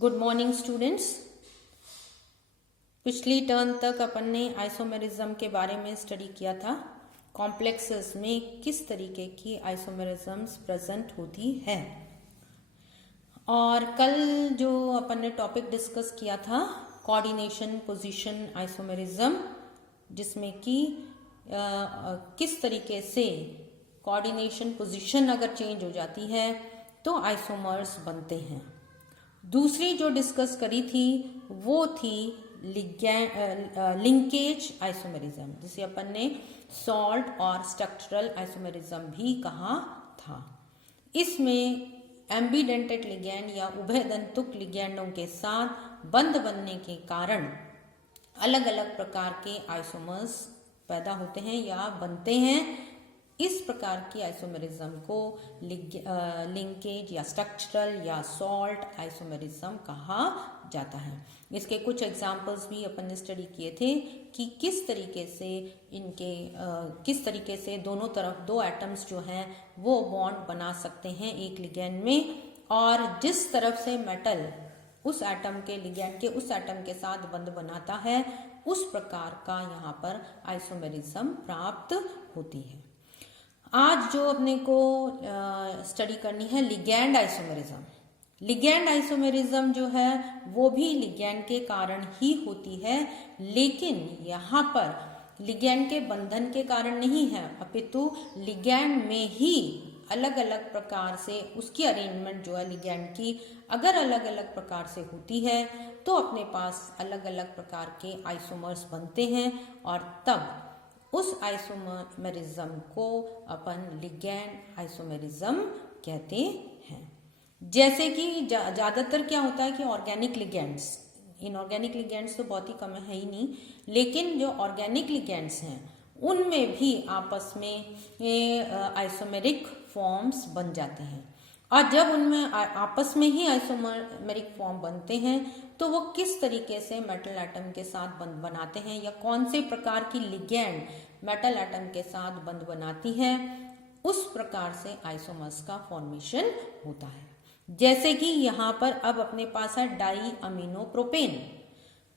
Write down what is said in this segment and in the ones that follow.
Good morning students. पिछली turn तक अपन ने आइसोमेरिज्म के बारे में स्टडी किया था। कॉम्प्लेक्सेस में किस तरीके की आइसोमेरिज्म्स प्रेजेंट होती है, और कल जो अपन ने टॉपिक डिस्कस किया था कोऑर्डिनेशन पोजीशन आइसोमेरिज्म, जिसमें कि किस तरीके से कोऑर्डिनेशन पोजीशन अगर चेंज हो जाती है तो आइसोमर्स बनते हैं। दूसरी जो डिस्कस करी थी वो थी लिंकेज आइसोमेरिज्म, जिसे अपन ने सॉल्ट और स्ट्रक्चरल आइसोमेरिज्म भी कहा था। इसमें एम्बीडेंटेड लिगैंड या उभयदंतुक लिगैंडों के साथ बंध बनने के कारण अलग अलग प्रकार के आइसोमर्स पैदा होते हैं या बनते हैं। इस प्रकार की आइसोमेरिज्म को लिंकेज या स्ट्रक्चरल या सॉल्ट आइसोमेरिज्म कहा जाता है। इसके कुछ एग्जांपल्स भी अपन ने स्टडी किए थे कि किस तरीके से दोनों तरफ दो एटम्स जो हैं वो बॉन्ड बना सकते हैं एक लिगैंड में, और जिस तरफ से मेटल उस एटम के लिगैंड के उस एटम के साथ बंध बनाता है उस प्रकार का यहाँ पर आइसोमेरिज्म प्राप्त होती है। आज जो अपने को स्टडी करनी है लिगैंड आइसोमेरिज्म। लिगैंड आइसोमेरिज्म जो है वो भी लिगैंड के कारण ही होती है, लेकिन यहाँ पर लिगैंड के बंधन के कारण नहीं है, अपितु लिगैंड में ही अलग अलग प्रकार से उसकी अरेंजमेंट जो है लिगैंड की अगर अलग अलग प्रकार से होती है तो अपने पास अलग अलग प्रकार के आइसोमर्स बनते हैं, और तब उस आइसोमेरिज्म को अपन लिगैंड आइसोमेरिज्म कहते हैं। जैसे कि ज्यादातर क्या होता है कि ऑर्गेनिक लिगैंड्स, इनऑर्गेनिक लिगैंड्स तो बहुत ही कम है ही नहीं, लेकिन जो ऑर्गेनिक लिगैंड्स हैं उनमें भी आपस में आइसोमेरिक फॉर्म्स बन जाते हैं, और जब उनमें आपस में ही आइसोमेरिक फॉर्म बनते हैं तो वो किस तरीके से मेटल एटम के साथ बंध बनाते हैं या कौन से प्रकार की लिगैंड मेटल एटम के साथ बंध बनाती है, उस प्रकार से आइसोमर्स का फॉर्मेशन होता है। जैसे कि यहाँ पर अब अपने पास है diamino propane.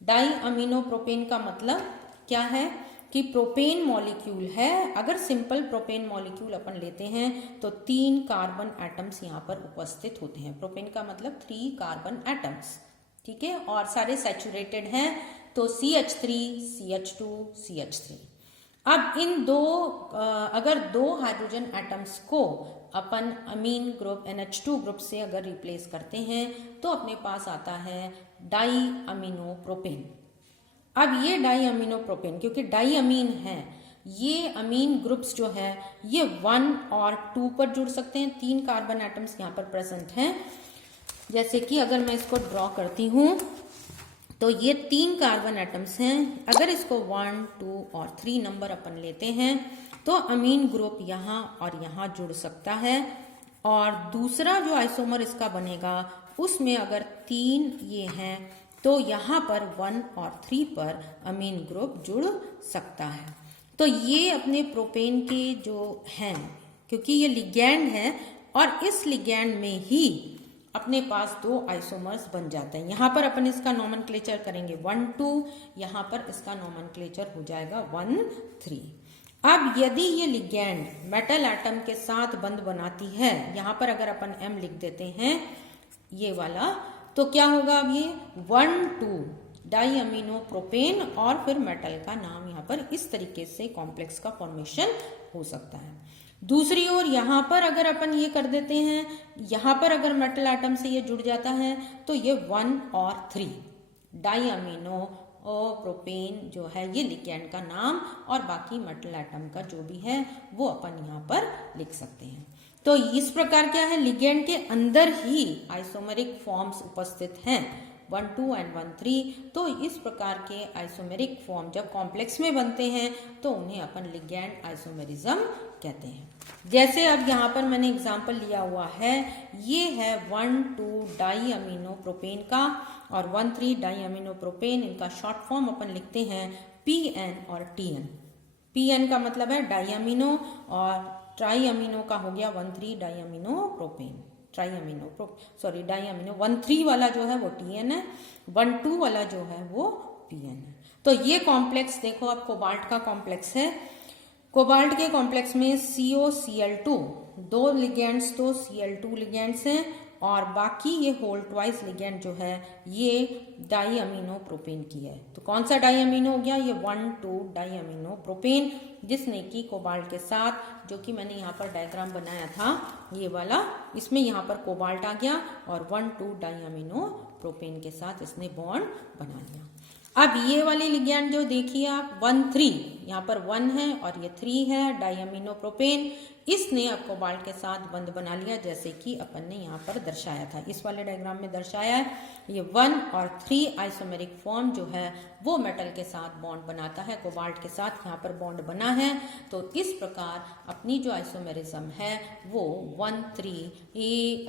Diamino propane का मतलब क्या है कि प्रोपेन मॉलिक्यूल है। अगर सिंपल प्रोपेन मॉलिक्यूल अपन लेते हैं तो 3 कार्बन एटम्स यहाँ पर उपस्थित होते हैं। प्रोपेन का मतलब 3 कार्बन एटम्स, ठीक है, और सारे सैचुरेटेड हैं तो CH3 CH2 CH3। अब इन अगर दो हाइड्रोजन एटम्स को अपन अमीन ग्रुप NH2 ग्रुप से अगर रिप्लेस करते हैं तो अपने पास आता है डाई अमीनो प्रोपेन। अब ये डाई अमीनो प्रोपेन, क्योंकि डाई अमीन है, ये अमीन ग्रुप्स जो है ये 1 और 2 पर जुड़ सकते हैं। 3 कार्बन एटम्स यहाँ पर प्रेजेंट हैं। जैसे कि अगर मैं इसको ड्रॉ करती हूँ तो ये 3 कार्बन एटम्स हैं। अगर इसको 1, 2 और 3 नंबर अपन लेते हैं तो अमीन ग्रुप यहाँ और यहाँ जुड़ सकता है, और दूसरा जो आइसोमर इसका बनेगा उसमें अगर 3 ये हैं तो यहाँ पर 1 और 3 पर अमीन ग्रुप जुड़ सकता है। तो ये अपने प्रोपेन के जो हैं, क्योंकि ये लिगैंड है और इस लिगैंड में ही अपने पास 2 आइसोमर्स बन जाते हैं। यहाँ पर अपन इसका नोमेनक्लेचर करेंगे 1, 2, यहाँ पर इसका नोमेनक्लेचर हो जाएगा 1, 3। अब यदि ये लिगैंड मेटल एटम के साथ बंध बनाती है, यहाँ पर अगर अपन M लिख देते हैं ये वाला, तो क्या होगा, अब ये 1, 2 डाई अमीनो प्रोपेन और फिर मेटल का नाम यहाँ पर इस तरीके से कॉम्प्लेक्स का फॉर्मेशन हो सकता है। दूसरी ओर यहाँ पर अगर अपन ये कर देते हैं, यहाँ पर अगर मेटल एटम से ये जुड़ जाता है तो ये 1 और 3 डाई अमीनो प्रोपेन जो है ये लिगैंड का नाम, और बाकी मेटल एटम का जो भी है वो अपन यहाँ पर लिख सकते हैं। तो इस प्रकार क्या है, लिगैंड के अंदर ही आइसोमेरिक फॉर्म्स उपस्थित हैं 1, 2 एंड 1, 3। तो इस प्रकार के आइसोमेरिक फॉर्म जब कॉम्प्लेक्स में बनते हैं तो उन्हें अपन लिगैंड आइसोमेरिज्म कहते हैं। जैसे अब यहाँ पर मैंने एग्जांपल लिया हुआ है, ये है 1, 2 डाई अमीनो प्रोपेन का और 1, 3 डाई अमीनो प्रोपेन। इनका शॉर्ट फॉर्म अपन लिखते हैं PN और TN। PN का मतलब है डाई अमीनो और ट्राई अमीनो का हो गया 1, 3 डाई अमीनो प्रोपेन। डाइअमीनो 1,3 वाला जो है वो TN है, 1,2 वाला जो है वो PN है। तो ये कॉम्प्लेक्स देखो, आप कोबाल्ट का कॉम्प्लेक्स है। कोबाल्ट के कॉम्प्लेक्स में COCl2 दो लिगेंड्स तो Cl2 लिगेंड्स हैं, और बाकी ये होल्ट वाइज लिगेंड जो है ये डाइअमीनो प्रोपेन की है। तो कौन सा डाइअमीनो हो गया? ये 1,2 डाइअमीनो प्रोपेन, जिसने कि कोबाल्ट के साथ, जो कि मैंने यहाँ पर डायग्राम बनाया था ये वाला, इसमें यहाँ पर कोबाल्ट आ गया और 1,2 डाइअमीनो प्रोपेन के साथ इसने बॉन्ड बना लिया। अब ये वाली लिगेंड जो देखिए आप 1,3, यहाँ पर 1 है और ये 3 है, डाइअमीनो प्रोपेन, इसने अब कोबाल्ट के साथ बंध बना लिया, जैसे कि अपन ने यहाँ पर दर्शाया था, इस वाले डायग्राम में दर्शाया है। ये 1 और 3 आइसोमेरिक फॉर्म जो है वो मेटल के साथ बॉन्ड बनाता है, कोबाल्ट के साथ यहाँ पर बॉन्ड बना है। तो इस प्रकार अपनी जो आइसोमेरिज्म है वो 1,3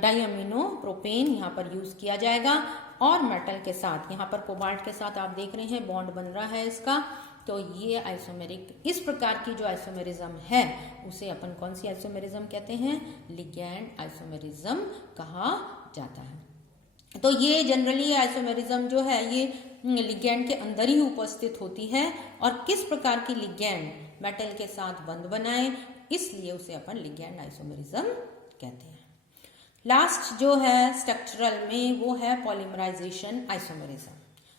डाइअमीनो प्रोपेन यहाँ पर यूज किया जाएगा, और मेटल के साथ यहाँ पर कोबाल्ट के साथ आप देख रहे हैं बॉन्ड बन रहा है इसका। तो ये आइसोमेरिक, इस प्रकार की जो आइसोमेरिज्म है उसे अपन कौन सी आइसोमेरिज्म कहते हैं? लिगैंड आइसोमेरिज्म कहा जाता है। तो ये जनरली आइसोमेरिज्म जो है ये लिगैंड के अंदर ही उपस्थित होती है, और किस प्रकार की लिगैंड मेटल के साथ बंध बनाए, इसलिए उसे अपन लिगैंड आइसोमेरिज्म कहते हैं। लास्ट जो है स्ट्रक्चरल में वो है पॉलीमराइजेशन आइसोमेरिज्म।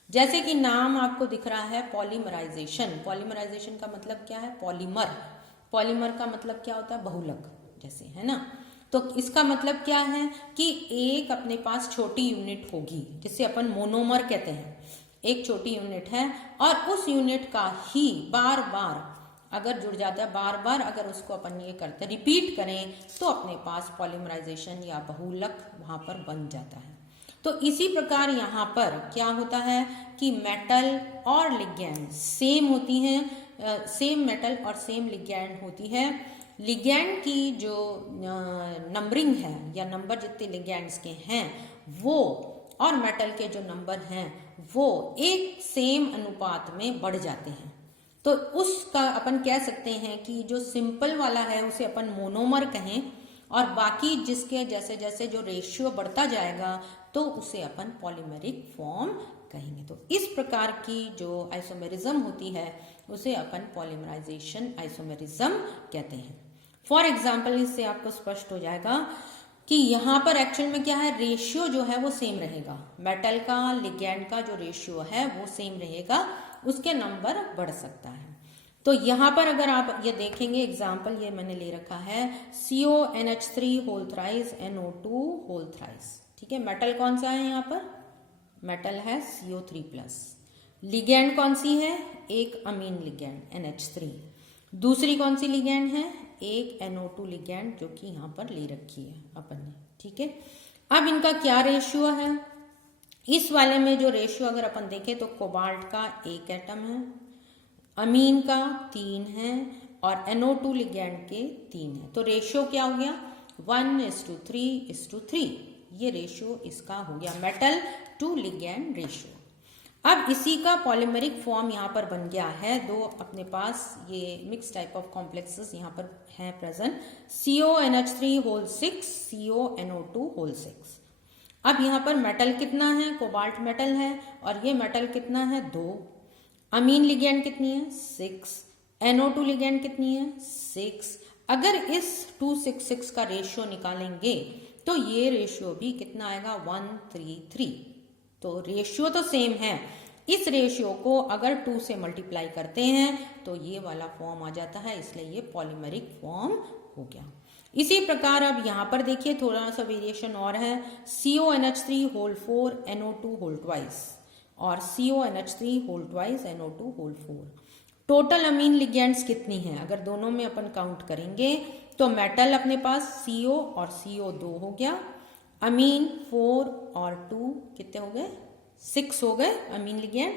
जैसे कि नाम आपको दिख रहा है पॉलीमराइजेशन, पॉलीमराइजेशन का मतलब क्या है? पॉलीमर, पॉलीमर का मतलब क्या होता है? बहुलक जैसे, है ना। तो इसका मतलब क्या है कि एक अपने पास छोटी यूनिट होगी जिसे अपन मोनोमर कहते हैं, एक छोटी यूनिट है और उस यूनिट का ही बार बार अगर जुड़ जाता है, बार बार अगर उसको अपन ये करते रिपीट करें तो अपने पास पॉलीमराइजेशन या बहुलक वहां पर बन जाता है। तो इसी प्रकार यहाँ पर क्या होता है कि मेटल और लिगैंड सेम होती हैं, सेम मेटल और सेम लिगैंड होती है। लिगैंड की जो नंबरिंग है या नंबर जितने लिगैंड्स के हैं वो, और मेटल के जो नंबर हैं वो एक सेम अनुपात में बढ़ जाते हैं। तो उसका अपन कह सकते हैं कि जो सिंपल वाला है उसे अपन मोनोमर कहें, और बाकी जिसके जैसे जैसे जो रेशियो बढ़ता जाएगा तो उसे अपन पॉलीमेरिक फॉर्म कहेंगे। तो इस प्रकार की जो आइसोमेरिज्म होती है उसे अपन पॉलीमराइजेशन आइसोमेरिज्म कहते हैं। फॉर एग्जाम्पल, इससे आपको स्पष्ट हो जाएगा कि यहाँ पर एक्चुअल में क्या है, रेशियो जो है वो सेम रहेगा, मेटल का लिगैंड का जो रेशियो है वो सेम रहेगा, उसके नंबर बढ़ सकता है। तो यहाँ पर अगर आप ये देखेंगे एग्जाम्पल, ये मैंने ले रखा है CONH3 whole thrice NO2 whole thrice, ठीक है। मेटल कौन सा है यहाँ पर? मेटल है CO3+। लिगैंड कौन सी है? एक अमीन लिगैंड NH3। दूसरी कौन सी लिगैंड है? एक NO2 लिगैंड, जो कि यहाँ पर ले रखी है अपन ने, ठीक है। अब इनका क्या रेशियो है? इस वाले में जो रेशियो अगर अपन देखें तो कोबाल्ट का 1 एटम है, अमीन का 3 है और NO2 लिगैंड के 3 है। तो रेशियो क्या हो गया? 1:3:3, ये रेशियो इसका हो गया, मेटल टू लिगैंड रेशियो। अब इसी का पॉलीमेरिक फॉर्म यहाँ पर बन गया है। दो अपने पास ये मिक्स टाइप ऑफ कॉम्प्लेक्सेस यहाँ पर हैं present, CONH3 whole 6 CONO2 whole 6। अब यहाँ पर मेटल कितना है? कोबाल्ट मेटल है, और ये मेटल कितना है? 2। अमीन लिगैंड कितनी है? 6। NO2 लिगैंड कितनी है? 6। अगर इस 2:6:6 का रेशियो निकालेंगे तो ये रेशियो भी कितना आएगा? 1:3:3। तो रेशियो तो सेम है, इस रेशियो को अगर 2 से मल्टीप्लाई करते हैं तो ये वाला फॉर्म आ जाता है, इसलिए ये पॉलीमेरिक फॉर्म हो गया। इसी प्रकार अब यहाँ पर देखिए थोड़ा सा वेरिएशन और है, CONH3 whole 4 NO2 whole twice और CONH3 whole twice NO2 whole 4। Total amine ligands कितनी हैं? अगर दोनों में अपन काउंट करेंगे तो मेटल अपने पास CO और CO 2 हो गया, अमीन 4 और 2 कितने हो गए? 6 हो गए अमीन लिगेंड।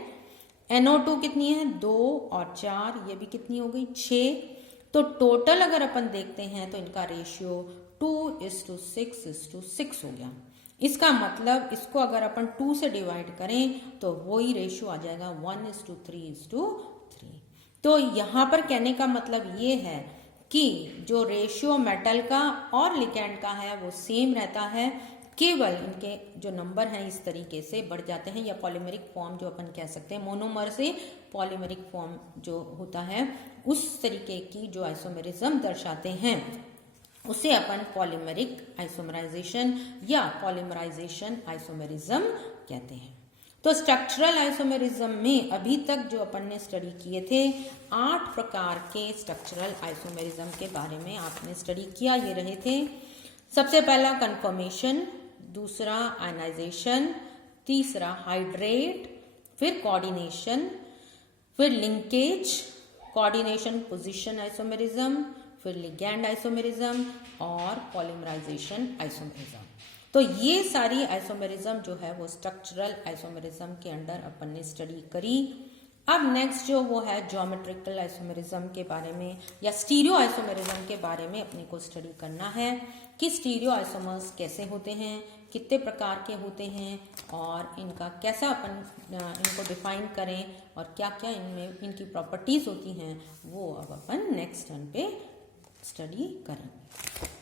NO2 कितनी है? 2 और 4, ये भी कितनी हो गई? 6। तो टोटल अगर अपन देखते हैं तो इनका रेशियो 2:6:6 हो गया। इसका मतलब इसको अगर अपन 2 से डिवाइड करें तो वही रेशियो आ जाएगा 1:3:3। तो यहाँ पर कहने का मतलब ये है कि जो रेशियो मेटल का और लिगैंड का है वो सेम रहता है, केवल इनके जो नंबर हैं इस तरीके से बढ़ जाते हैं, या पॉलीमेरिक फॉर्म जो अपन कह सकते हैं, मोनोमर से पॉलीमेरिक फॉर्म जो होता है उस तरीके की जो आइसोमेरिज्म दर्शाते हैं उसे अपन पॉलीमेरिक आइसोमराइजेशन या पॉलीमराइजेशन आइसोमेरिज्म कहते हैं। तो स्ट्रक्चरल आइसोमेरिज्म में अभी तक जो अपन ने स्टडी किए थे 8 प्रकार के स्ट्रक्चरल आइसोमेरिज्म के बारे में आपने स्टडी किया ये रहे थे। सबसे पहला कन्फर्मेशन, दूसरा आयनाइजेशन, तीसरा हाइड्रेट, फिर कोऑर्डिनेशन, फिर लिंकेज, कोऑर्डिनेशन पोजीशन आइसोमेरिज्म, फिर लिगैंड आइसोमेरिज्म और पॉलीमराइजेशन आइसोमेरिज्म। तो ये सारी आइसोमेरिज्म जो है वो स्ट्रक्चरल आइसोमेरिज्म के अंडर अपन ने स्टडी करी। अब नेक्स्ट जो वो है ज्योमेट्रिकल आइसोमेरिज्म के बारे में या स्टीरियो आइसोमेरिज्म के बारे में अपने को स्टडी करना है कि स्टीरियो आइसोमर्स कैसे होते हैं, कितने प्रकार के होते हैं और इनका कैसा अपन इनको डिफाइन करें और क्या क्या इनमें इनकी प्रॉपर्टीज होती हैं, वो अब अपन नेक्स्ट टर्न पे स्टडी करेंगे।